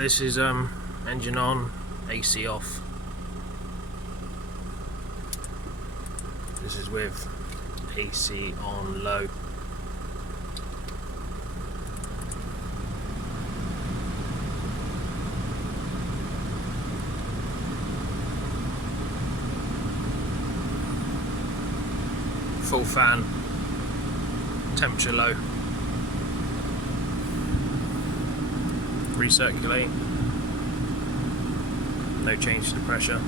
This is engine on, AC off. This is with AC on low. Full fan, temperature low. Recirculate, no change to the pressure.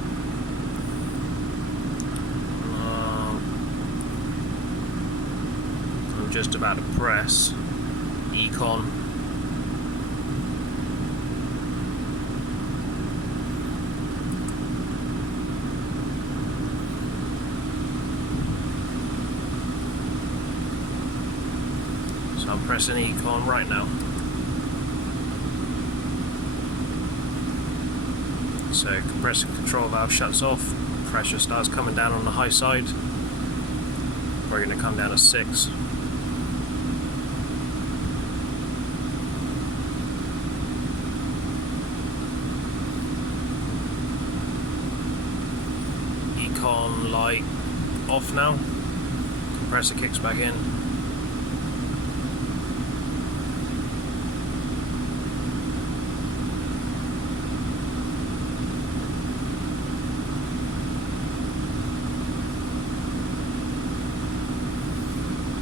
I'm just about to press Econ. So I'm pressing Econ right now. So compressor control valve shuts off, pressure starts coming down on the high side. We're going to come down to 6. Econ light off now, compressor kicks back in.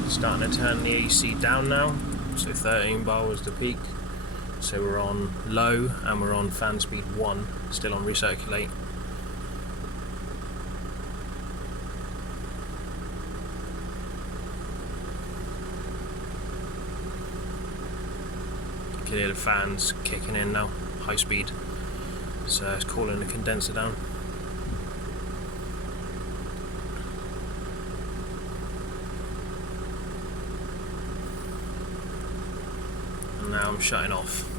Starting to turn the AC down now, so 13 bar was the peak. So we're on low and we're on fan speed 1, still on recirculate. You can hear the fans kicking in now, high speed. So it's cooling the condenser down. Now I'm shutting off.